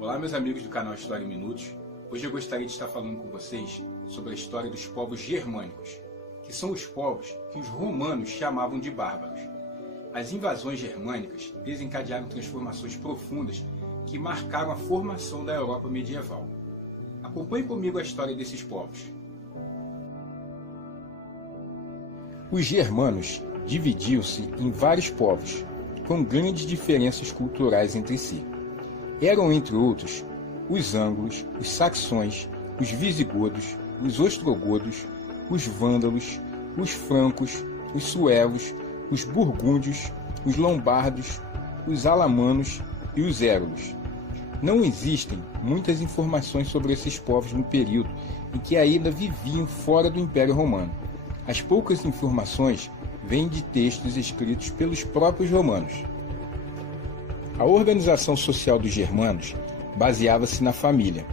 Olá, meus amigos do canal História em Minutos. Hoje eu gostaria de estar falando com vocês sobre a história dos povos germânicos, que são os povos que os romanos chamavam de bárbaros. As invasões germânicas desencadearam transformações profundas que marcaram a formação da Europa medieval. Acompanhe comigo a história desses povos. Os germanos dividiam-se em vários povos, com grandes diferenças culturais entre si. Eram, entre outros, os ângulos, os saxões, os visigodos, os ostrogodos, os vândalos, os francos, os suevos, os burgúndios, os lombardos, os alamanos e os érulos. Não existem muitas informações sobre esses povos no período em que ainda viviam fora do Império Romano. As poucas informações vêm de textos escritos pelos próprios romanos. A organização social dos germanos baseava-se na família,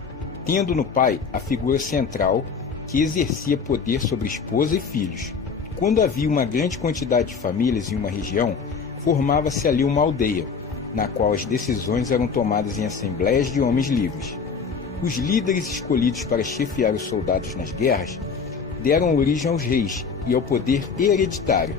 tendo no pai a figura central que exercia poder sobre esposa e filhos. Quando havia uma grande quantidade de famílias em uma região, formava-se ali uma aldeia, na qual as decisões eram tomadas em assembleias de homens livres. Os líderes escolhidos para chefiar os soldados nas guerras deram origem aos reis e ao poder hereditário.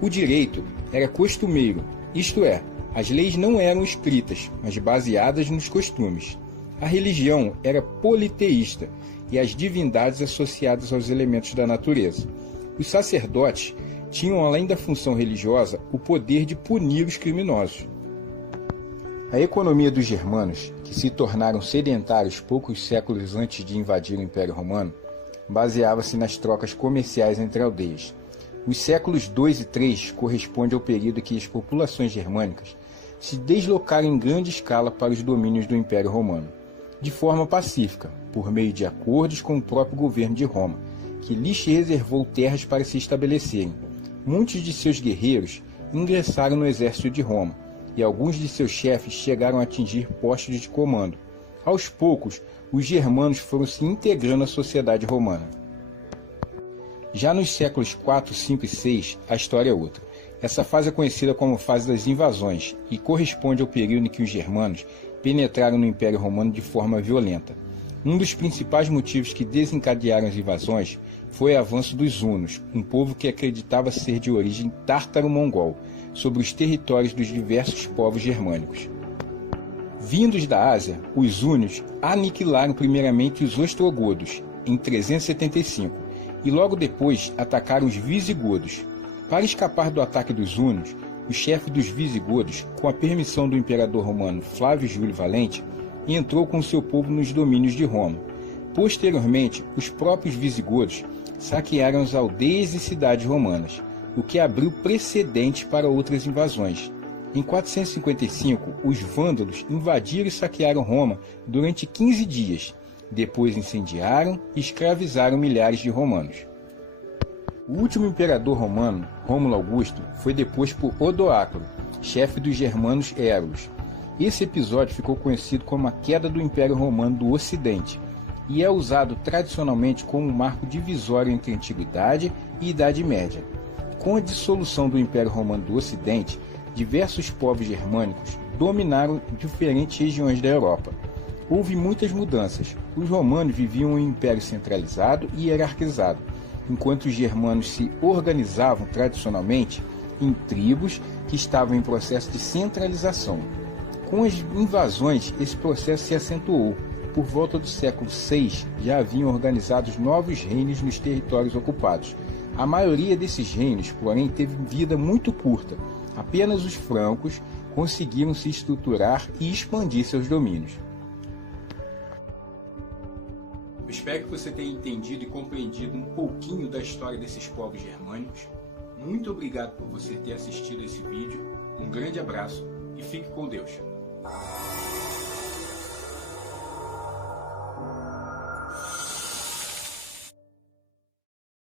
O direito era costumeiro, isto é, as leis não eram escritas, mas baseadas nos costumes. A religião era politeísta e as divindades associadas aos elementos da natureza. Os sacerdotes tinham, além da função religiosa, o poder de punir os criminosos. A economia dos germanos, que se tornaram sedentários poucos séculos antes de invadir o Império Romano, baseava-se nas trocas comerciais entre aldeias. Os séculos II e III correspondem ao período em que as populações germânicas se deslocaram em grande escala para os domínios do Império Romano, de forma pacífica, por meio de acordos com o próprio governo de Roma, que lhes reservou terras para se estabelecerem. Muitos de seus guerreiros ingressaram no exército de Roma, e alguns de seus chefes chegaram a atingir postos de comando. Aos poucos, os germanos foram se integrando à sociedade romana. Já nos séculos IV, V e VI, a história é outra. Essa fase é conhecida como fase das invasões e corresponde ao período em que os germanos penetraram no Império Romano de forma violenta. Um dos principais motivos que desencadearam as invasões foi o avanço dos hunos, um povo que acreditava ser de origem tártaro-mongol, sobre os territórios dos diversos povos germânicos. Vindos da Ásia, os hunos aniquilaram primeiramente os ostrogodos, em 375, e logo depois atacaram os visigodos. Para escapar do ataque dos hunos, o chefe dos visigodos, com a permissão do imperador romano Flávio Júlio Valente, entrou com seu povo nos domínios de Roma. Posteriormente, os próprios visigodos saquearam as aldeias e cidades romanas, o que abriu precedente para outras invasões. Em 455, os vândalos invadiram e saquearam Roma durante 15 dias. Depois incendiaram e escravizaram milhares de romanos. O último imperador romano, Rômulo Augusto, foi deposto por Odoacro, chefe dos germanos érulos. Esse episódio ficou conhecido como a queda do Império Romano do Ocidente e é usado tradicionalmente como um marco divisório entre a Antiguidade e Idade Média. Com a dissolução do Império Romano do Ocidente, diversos povos germânicos dominaram diferentes regiões da Europa. Houve muitas mudanças. Os romanos viviam em um império centralizado e hierarquizado, enquanto os germanos se organizavam tradicionalmente em tribos que estavam em processo de centralização. Com as invasões, esse processo se acentuou. Por volta do século VI, já haviam organizados novos reinos nos territórios ocupados. A maioria desses reinos, porém, teve vida muito curta. Apenas os francos conseguiram se estruturar e expandir seus domínios. Eu espero que você tenha entendido e compreendido um pouquinho da história desses povos germânicos. Muito obrigado por você ter assistido esse vídeo. Um grande abraço e fique com Deus.